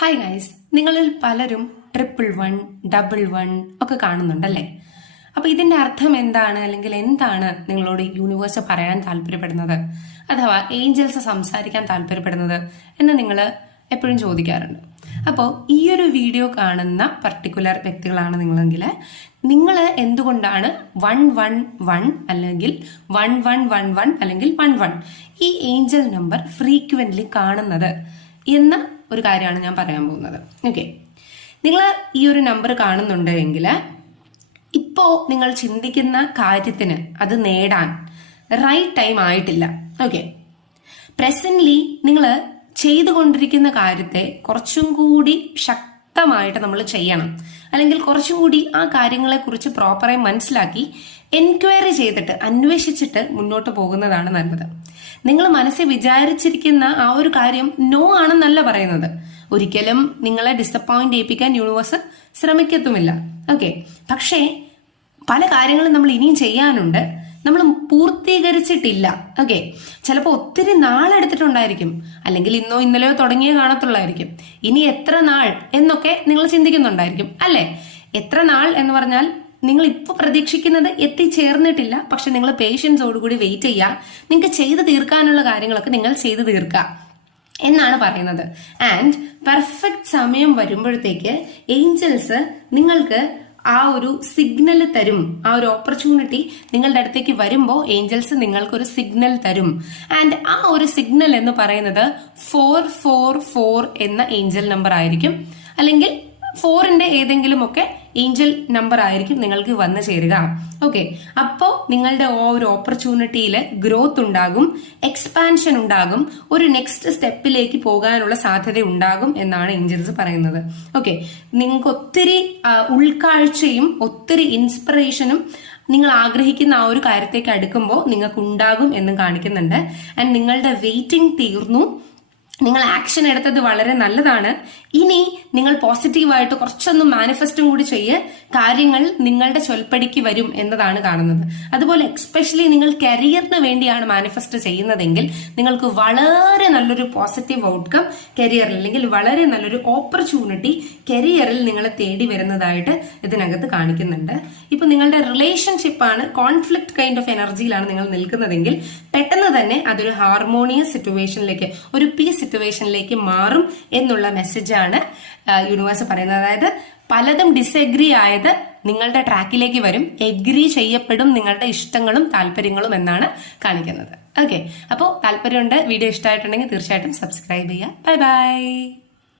Hi guys, നിങ്ങളിൽ പലരും 111 ഒക്കെ കാണുന്നുണ്ടല്ലേ? അപ്പൊ ഇതിന്റെ അർത്ഥം എന്താണ്, അല്ലെങ്കിൽ എന്താണ് നിങ്ങളോട് യൂണിവേഴ്സ് പറയാൻ താല്പര്യപ്പെടുന്നത്, അഥവാ ഏഞ്ചൽസ് സംസാരിക്കാൻ താല്പര്യപ്പെടുന്നത് എന്ന് നിങ്ങൾ എപ്പോഴും ചോദിക്കാറുണ്ട്. അപ്പോൾ ഈ ഒരു വീഡിയോ കാണുന്ന പർട്ടിക്കുലർ വ്യക്തികളാണ് നിങ്ങളെങ്കിൽ നിങ്ങൾ എന്തുകൊണ്ടാണ് 111 അല്ലെങ്കിൽ 1111 അല്ലെങ്കിൽ 11 ഈ ഏഞ്ചൽ നമ്പർ ഫ്രീക്വന്റ്ലി കാണുന്നത് എന്ന ഒരു കാര്യമാണ് ഞാൻ പറയാൻ പോകുന്നത്. ഓക്കെ, നിങ്ങൾ ഈ ഒരു നമ്പർ കാണുന്നുണ്ട് എങ്കിൽ ഇപ്പോ നിങ്ങൾ ചിന്തിക്കുന്ന കാര്യത്തിന് അത് നേടാൻ റൈറ്റ് ടൈം ആയിട്ടില്ല. ഓക്കെ, പ്രസന്റ്ലി നിങ്ങൾ ചെയ്തുകൊണ്ടിരിക്കുന്ന കാര്യത്തെ കുറച്ചും കൂടി ശക്തമായിട്ട് നമ്മൾ ചെയ്യണം, അല്ലെങ്കിൽ കുറച്ചും കൂടി ആ കാര്യങ്ങളെ കുറിച്ച് പ്രോപ്പറായി മനസ്സിലാക്കി എൻക്വയറി ചെയ്തിട്ട് അന്വേഷിച്ചിട്ട് മുന്നോട്ട് പോകുന്നതാണ് നല്ലത്. നിങ്ങൾ മനസ്സിൽ വിചാരിച്ചിരിക്കുന്ന ആ ഒരു കാര്യം നോ ആണെന്നല്ല പറയുന്നത്. ഒരിക്കലും നിങ്ങളെ ഡിസപ്പോയിന്റ് ചെയ്യിപ്പിക്കാൻ യൂണിവേഴ്സ് ശ്രമിക്കത്തുമില്ല. ഓക്കെ, പക്ഷേ പല കാര്യങ്ങളും നമ്മൾ ഇനിയും ചെയ്യാനുണ്ട്, നമ്മൾ പൂർത്തീകരിച്ചിട്ടില്ല. ഓക്കെ, ചിലപ്പോൾ ഒത്തിരി നാളെടുത്തിട്ടുണ്ടായിരിക്കും, അല്ലെങ്കിൽ ഇന്നോ ഇന്നലെയോ തുടങ്ങിയേ കാണത്തുള്ളായിരിക്കും. ഇനി എത്ര നാൾ എന്നൊക്കെ നിങ്ങൾ ചിന്തിക്കുന്നുണ്ടായിരിക്കും അല്ലെ? എത്ര നാൾ എന്ന് പറഞ്ഞാൽ നിങ്ങൾ ഇപ്പൊ പ്രതീക്ഷിക്കുന്നത് എത്തിച്ചേർന്നിട്ടില്ല, പക്ഷെ നിങ്ങൾ പേഷ്യൻസോടുകൂടി വെയിറ്റ് ചെയ്യുക. നിങ്ങൾക്ക് ചെയ്തു തീർക്കാനുള്ള കാര്യങ്ങളൊക്കെ നിങ്ങൾ ചെയ്തു തീർക്കുക എന്നാണ് പറയുന്നത്. ആൻഡ് പെർഫെക്റ്റ് സമയം വരുമ്പോഴത്തേക്ക് ഏഞ്ചൽസ് നിങ്ങൾക്ക് ആ ഒരു സിഗ്നൽ തരും. ആ ഒരു ഓപ്പർച്യൂണിറ്റി നിങ്ങളുടെ അടുത്തേക്ക് വരുമ്പോൾ ഏഞ്ചൽസ് നിങ്ങൾക്ക് ഒരു സിഗ്നൽ തരും. ആൻഡ് ആ ഒരു സിഗ്നൽ എന്ന് പറയുന്നത് 444 എന്ന ഏഞ്ചൽ നമ്പർ ആയിരിക്കും, അല്ലെങ്കിൽ 4ന്റെ ഏതെങ്കിലും ഒക്കെ ഏഞ്ചൽ നമ്പർ ആയിരിക്കും നിങ്ങൾക്ക് വന്നു ചേരുക. ഓക്കെ, അപ്പോ നിങ്ങളുടെ ആ ഒരു ഓപ്പർച്യൂണിറ്റിയിൽ ഗ്രോത്ത് ഉണ്ടാകും, എക്സ്പാൻഷൻ ഉണ്ടാകും, ഒരു നെക്സ്റ്റ് സ്റ്റെപ്പിലേക്ക് പോകാനുള്ള സാധ്യത ഉണ്ടാകും എന്നാണ് ഏഞ്ചൽസ് പറയുന്നത്. ഓക്കെ, നിങ്ങൾക്ക് ഒത്തിരി ഉൾക്കാഴ്ചയും ഒത്തിരി ഇൻസ്പിറേഷനും നിങ്ങൾ ആഗ്രഹിക്കുന്ന ആ ഒരു കാര്യത്തേക്ക് അടുക്കുമ്പോൾ നിങ്ങൾക്ക് ഉണ്ടാകും എന്നും കാണിക്കുന്നുണ്ട്. ആൻഡ് നിങ്ങളുടെ വെയിറ്റിംഗ് തീർന്നു, നിങ്ങൾ ആക്ഷൻ എടുത്തത് വളരെ നല്ലതാണ്. ഇനി നിങ്ങൾ പോസിറ്റീവായിട്ട് കുറച്ചൊന്നും മാനിഫെസ്റ്റും കൂടി ചെയ്യ്, കാര്യങ്ങൾ നിങ്ങളുടെ ചൊൽപ്പടിക്ക് വരും എന്നതാണ് കാണുന്നത്. അതുപോലെ എക്സ്പെഷ്യലി നിങ്ങൾ കരിയറിന് വേണ്ടിയാണ് മാനിഫെസ്റ്റ് ചെയ്യുന്നതെങ്കിൽ നിങ്ങൾക്ക് വളരെ നല്ലൊരു പോസിറ്റീവ് ഔട്ട്കം കരിയറിൽ, അല്ലെങ്കിൽ വളരെ നല്ലൊരു ഓപ്പർച്യൂണിറ്റി കരിയറിൽ നിങ്ങളെ തേടി വരുന്നതായിട്ട് ഇതിനകത്ത് കാണിക്കുന്നുണ്ട്. ഇപ്പൊ നിങ്ങളുടെ റിലേഷൻഷിപ്പാണ് കോൺഫ്ലിക്ട് കൈൻഡ് ഓഫ് എനർജിയിലാണ് നിങ്ങൾ നിൽക്കുന്നതെങ്കിൽ പെട്ടെന്ന് തന്നെ അതൊരു ഹാർമോണിയസ് സിറ്റുവേഷനിലേക്ക്, ഒരു പീസ് സിറ്റുവേഷനിലേക്ക് മാറും എന്നുള്ള മെസ്സേജാണ് യൂണിവേഴ്സ് പറയുന്നത്. അതായത് പലതും ഡിസഗ്രി ആയത് നിങ്ങളുടെ ട്രാക്കിലേക്ക് വരും, എഗ്രി ചെയ്യപ്പെടും നിങ്ങളുടെ ഇഷ്ടങ്ങളും താല്പര്യങ്ങളും എന്നാണ് കാണിക്കുന്നത്. ഓക്കെ, അപ്പോൾ താല്പര്യമുണ്ട്, വീഡിയോ ഇഷ്ടമായിട്ടുണ്ടെങ്കിൽ തീർച്ചയായിട്ടും സബ്സ്ക്രൈബ് ചെയ്യുക. Bye bye.